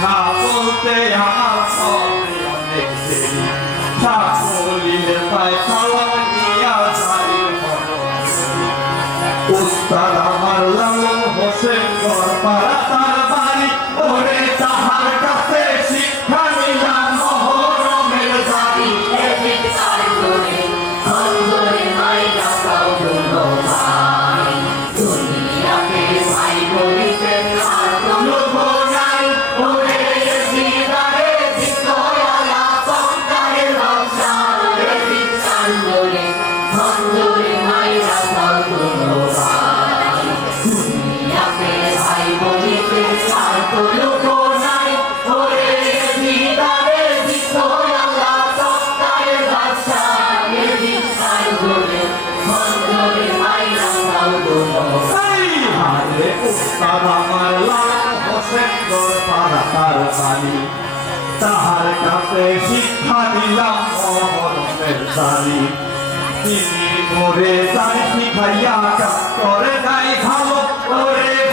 কথা বলতে আমার সবে অনেক দেরি সকলিলে তাই সালাম দিয়া যাই উস্তাদ আমার লালন হোসেন গড়পাড়া তার বাড়ি ওরে তাহার কাছে শিক্ষা নিলাম মহরমের জারি তাহার কাছে শিক্ষা নিলাম মহরমের জারি তিনি মোরে যাই শিখাইয়া কাজ করে নাই ভালো করে